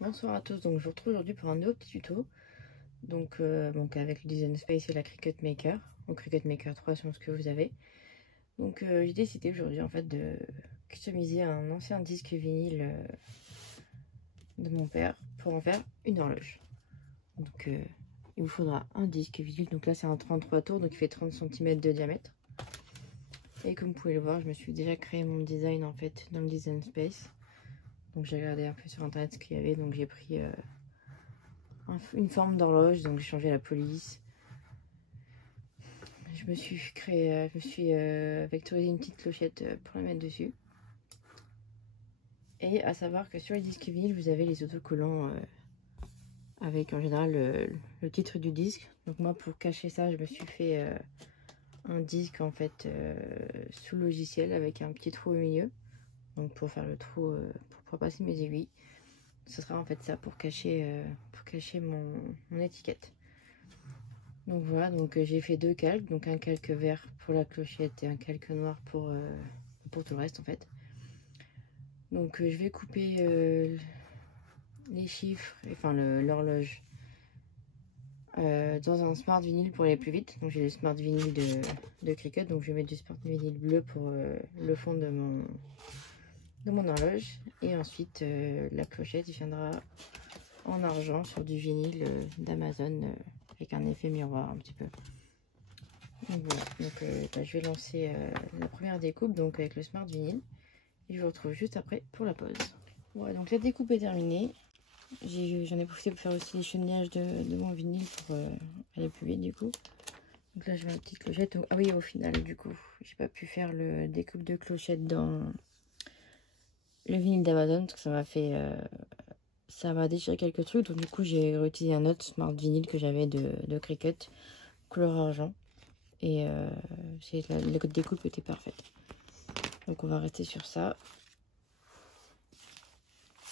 Bonsoir à tous, donc je vous retrouve aujourd'hui pour un nouveau petit tuto. Donc avec le Design Space et la Cricut Maker, ou Cricut Maker 3 selon ce que vous avez. Donc j'ai décidé aujourd'hui en fait de customiser un ancien disque vinyle de mon père pour en faire une horloge. Donc il vous faudra un disque vinyle, donc là c'est un 33 tours, donc il fait 30 cm de diamètre. Et comme vous pouvez le voir, je me suis déjà créé mon design en fait dans le Design Space. Donc j'ai regardé un peu sur internet ce qu'il y avait, donc j'ai pris une forme d'horloge, donc j'ai changé la police. Je me suis vectorisé une petite clochette pour la mettre dessus. Et à savoir que sur les disques vinyles, vous avez les autocollants avec en général le titre du disque. Donc moi, pour cacher ça, je me suis fait un disque en fait sous logiciel avec un petit trou au milieu. Donc pour faire le trou, pour pouvoir passer mes aiguilles. Ce sera en fait ça pour cacher mon étiquette. Donc voilà, donc j'ai fait deux calques, donc un calque vert pour la clochette et un calque noir pour tout le reste en fait. Donc je vais couper les chiffres, enfin l'horloge dans un smart vinyle pour aller plus vite. Donc j'ai le smart vinyle de Cricut, donc je vais mettre du smart vinyle bleu pour le fond de mon horloge. Et ensuite la clochette viendra en argent sur du vinyle d'Amazon avec un effet miroir un petit peu. Donc voilà, donc je vais lancer la première découpe donc avec le smart vinyle et je vous retrouve juste après pour la pause. Voilà, donc la découpe est terminée. J'en ai profité pour faire aussi l'échantillonnage de mon vinyle pour aller plus vite du coup. Donc là je mets ma petite clochette. Donc, ah oui, au final du coup j'ai pas pu faire le découpe de clochette dans le vinyle d'Amazon parce que ça m'a déchiré quelques trucs. Donc du coup j'ai réutilisé un autre smart vinyle que j'avais de Cricut couleur argent. Et la découpe était parfaite. Donc on va rester sur ça.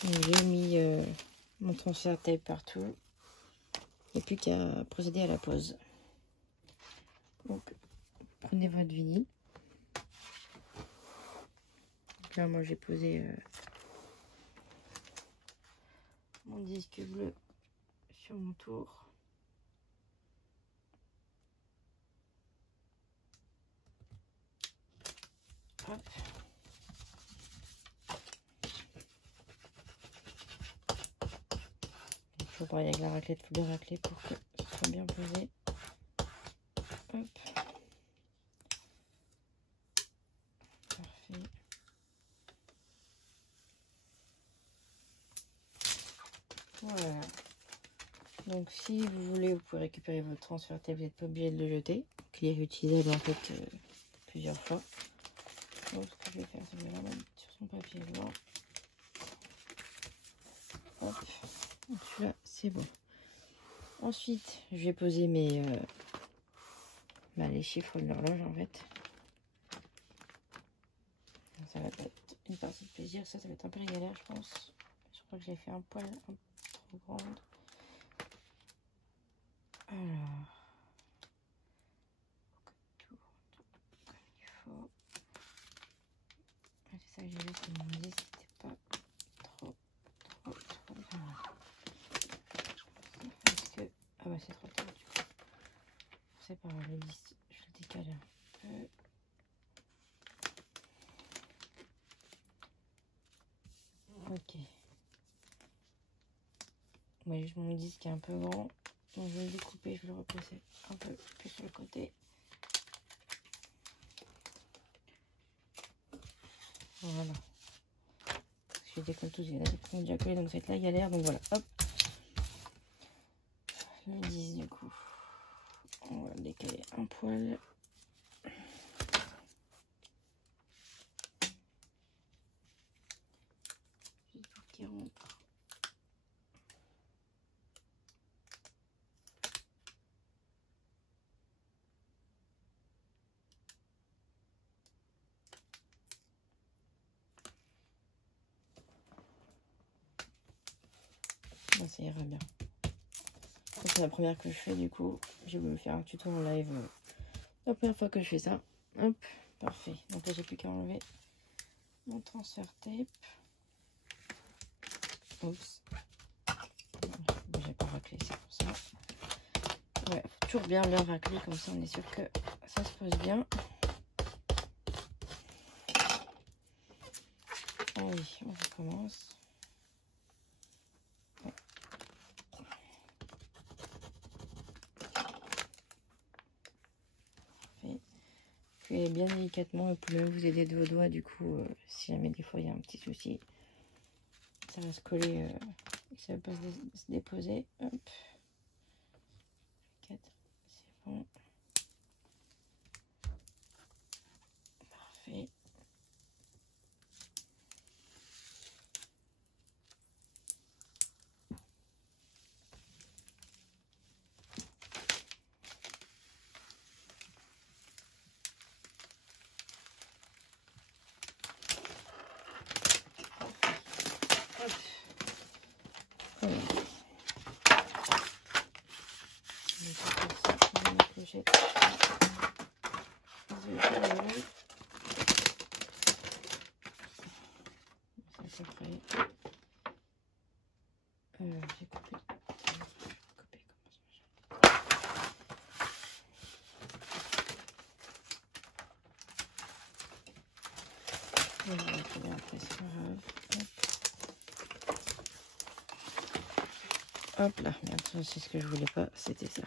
J'ai mis mon transfert tape partout. Il n'y a plus qu'à procéder à la pose. Donc prenez votre vinyle. Donc là moi j'ai posé mon disque bleu sur mon tour. Hop. Il faut pareil avec la raclette, il faut bien racler pour que ce soit bien posé. Hop. Parfait. Voilà. Donc si vous voulez, vous pouvez récupérer votre transfert tape, vous n'êtes pas obligé de le jeter. Il est réutilisable en fait plusieurs fois. Donc ce que je vais faire, c'est que je vais la mettre sur son papier blanc. Hop, donc celui-là c'est bon. Ensuite, je vais poser les chiffres de l'horloge en fait. Ça va être une partie de plaisir, ça va être un peu la galère je pense. Je crois que je l'ai fait un poil trop grande. Alors, tout comme il faut. C'est ça que j'ai vu sur mon disque, c'était pas trop bien. Est-ce que... Ah bah c'est trop tard du coup. C'est pas grave, le disque, je le décale un peu. Ok. Moi, juste mon disque est un peu grand. Donc je vais le découper, je vais le replacer un peu plus sur le côté. Voilà. Je décolle tous, il y en a qui sont déjà collés, donc ça va être la galère. Donc voilà, hop. Le 10 du coup. On va le décaler un poil. Juste pour qu'il rentre. Là, ça ira bien. C'est la première que je fais du coup. J'ai voulu faire un tuto en live. La première fois que je fais ça. Hop, parfait. Donc là, j'ai plus qu'à enlever mon transfert tape. Oups. racler, c'est pour ça. Ouais, faut toujours bien le racler, comme ça on est sûr que ça se pose bien. Allez, on recommence. Puis bien délicatement, vous pouvez même vous aider de vos doigts, du coup, si jamais des fois il y a un petit souci, ça va se coller, ça va pas se déposer. Hop. 4, c'est bon. Parfait. J'ai coupé. Après, c'est pas grave. Hop là, merde, c'est ce que je voulais pas, c'était ça.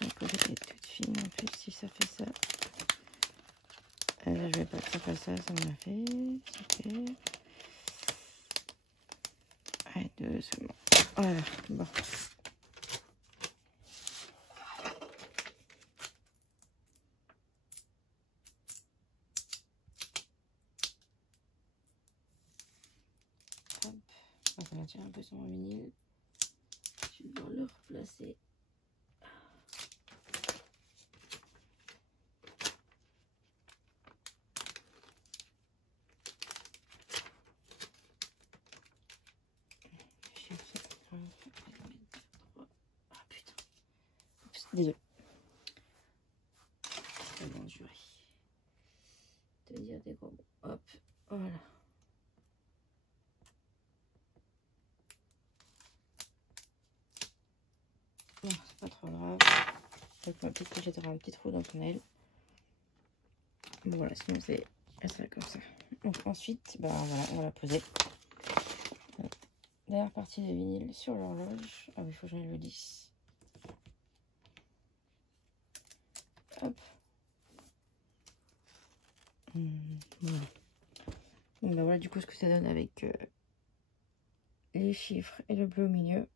La colle est toute fine en plus, si ça fait ça. Là, je vais pas que ça fasse ça, ça me l'a fait. Super. Allez, doucement. Voilà, bon. Hop. Ça va tirer un peu sur mon vinyle. Je vais devoir le replacer. Ah putain. Oups, désolé. C'est bon, juré. Te dire des gros mots. Hop, voilà. Bon, c'est pas trop grave. Avec ma petite clochette, un petit trou dans ton aile. Bon, voilà, sinon c'est ça comme ça. Donc ensuite, bah voilà, on va la poser. Dernière partie de vinyle sur l'horloge. Ah oui, il faut que j'aille le 10. Hop. Voilà. Bon, bah voilà du coup ce que ça donne avec les chiffres et le bleu au milieu.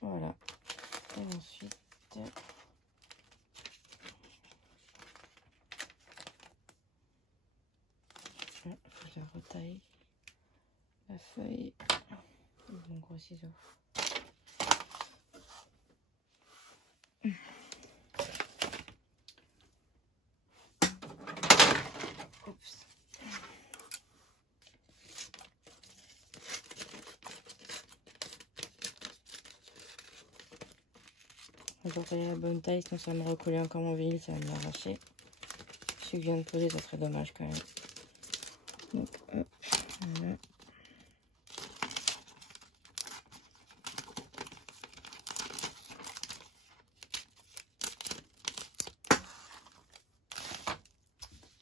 Voilà. Et ensuite... faut que je retaille la feuille. Mon gros ciseau. Oups. On va retailler la bonne taille, sinon ça va me recoller encore mon vinyle, ça va me l'arracher. Ce que je viens de poser, ça serait dommage quand même. Donc hop, voilà.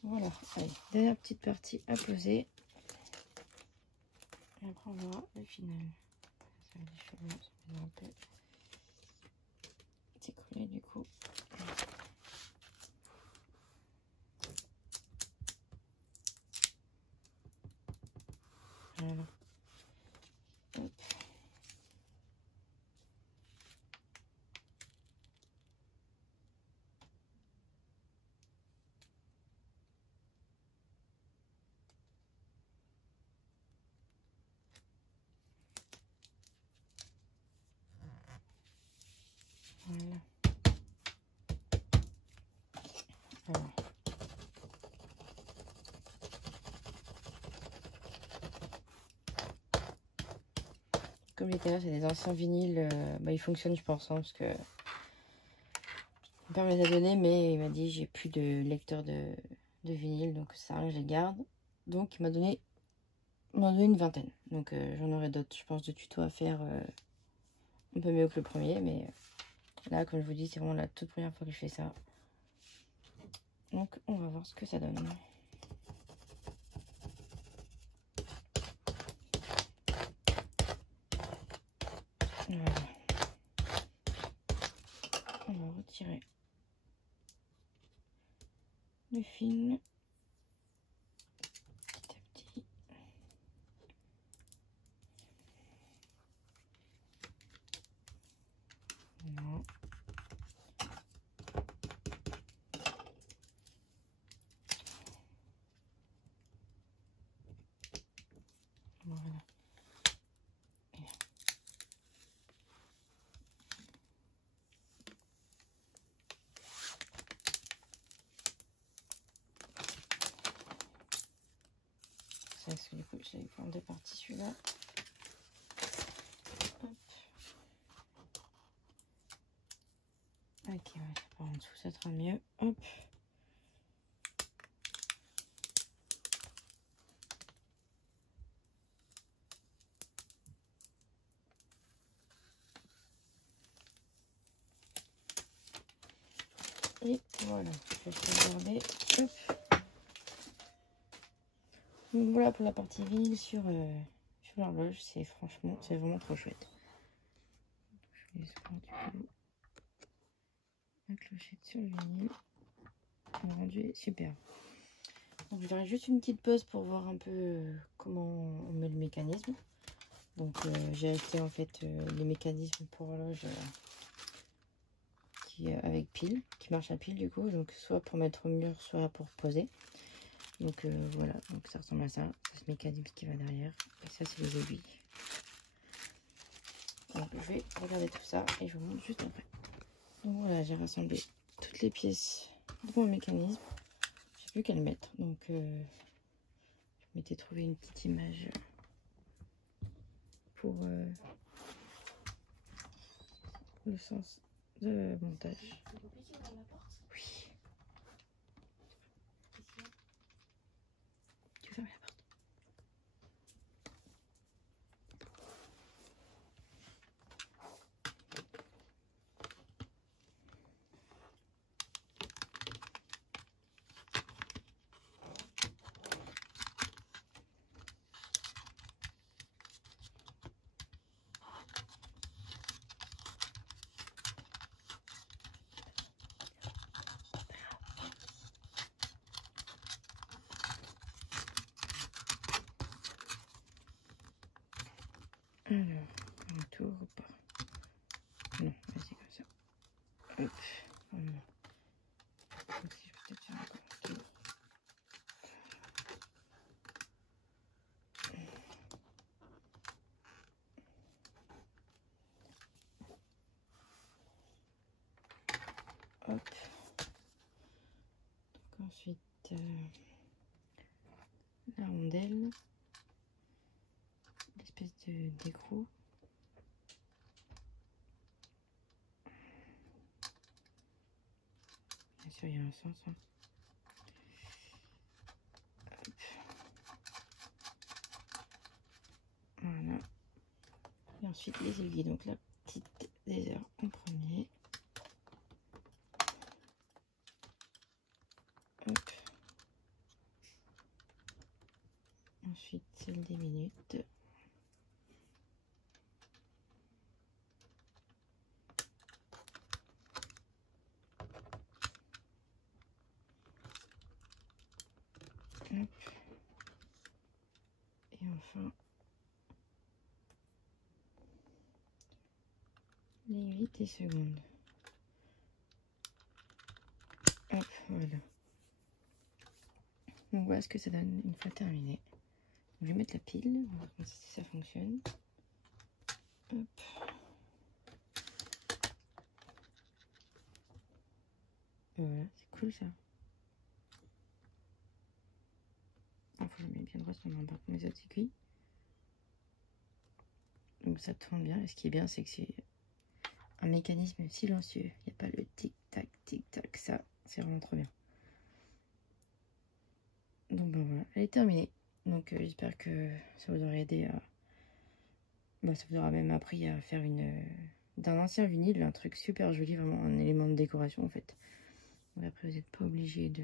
Voilà, allez, dernière petite partie à poser. Et après on verra le final. Ça va différemment, ça va un peu décoller du coup. Voilà. Hop. Voilà. Voilà. Comme les là, c'est des anciens vinyles. Bah, ils fonctionnent, je pense, hein, parce que mon père me les a donnés, mais il m'a dit j'ai plus de lecteur de vinyle, donc ça, je les garde. Donc, il m'a donné m'en donner une vingtaine. Donc j'en aurai d'autres, je pense, de tutos à faire un peu mieux que le premier. Mais là, comme je vous dis, c'est vraiment la toute première fois que je fais ça. Donc on va voir ce que ça donne. Voilà. On va retirer le film petit à petit. Non. Voilà. Ça, c'est du coup, j'ai en deux parties celui-là. Ok, ouais, par en dessous, ça sera mieux. Hop. Et voilà, je vais regarder. Hop. Donc voilà pour la partie vinyle sur l'horloge. C'est franchement, c'est vraiment trop chouette. Je vais du coup la clochette sur le vinyle. Le rendu est super. Donc je ferai juste une petite pause pour voir un peu comment on met le mécanisme. Donc j'ai acheté en fait les mécanismes pour horloge qui avec pile, qui marche à pile du coup. Donc soit pour mettre au mur, soit pour poser. Donc voilà, donc ça ressemble à ça. C'est ce mécanisme qui va derrière. Et ça c'est les aiguilles. Donc je vais regarder tout ça et je vous montre juste après. Donc voilà, j'ai rassemblé toutes les pièces de mon mécanisme. Je sais plus quelle mettre. Donc je m'étais trouvé une petite image pour le sens de montage. Oui. Tu fermes la porte. Alors, un tour ou pas? Non, vas-y comme ça. Hop, voilà. Donc, si je peux peut-être faire encore un tour. Hop. Donc ensuite, la rondelle, l'espèce d'écrou. Bien sûr, il y a un sens. Hein. Voilà. Et ensuite les aiguilles. Donc la petite des heures en premier. Hop. Ensuite celle des minutes. Hop. Et enfin les 8 secondes. Hop, voilà. Donc voilà ce que ça donne une fois terminé. Je vais mettre la pile, on va voir si ça fonctionne. Hop. Voilà, c'est cool ça. Il faut que je mette bien droit sur mes autres aiguilles. Donc ça tourne bien. Et ce qui est bien, c'est que c'est un mécanisme silencieux. Il n'y a pas le tic-tac, ça. C'est vraiment trop bien. Donc ben voilà, elle est terminée. Donc j'espère que ça vous aura aidé à... Bah, ça vous aura même appris à faire d'un ancien vinyle, un truc super joli, vraiment un élément de décoration en fait. Donc après vous n'êtes pas obligé de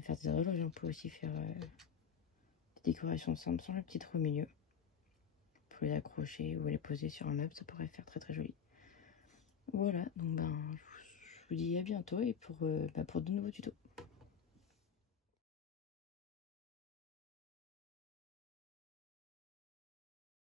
faire des horloges, on peut aussi faire des décorations simples sans le petit trou au milieu. Pour les accrocher ou les poser sur un meuble, ça pourrait faire très très joli. Voilà, donc ben je vous dis à bientôt et pour de nouveaux tutos.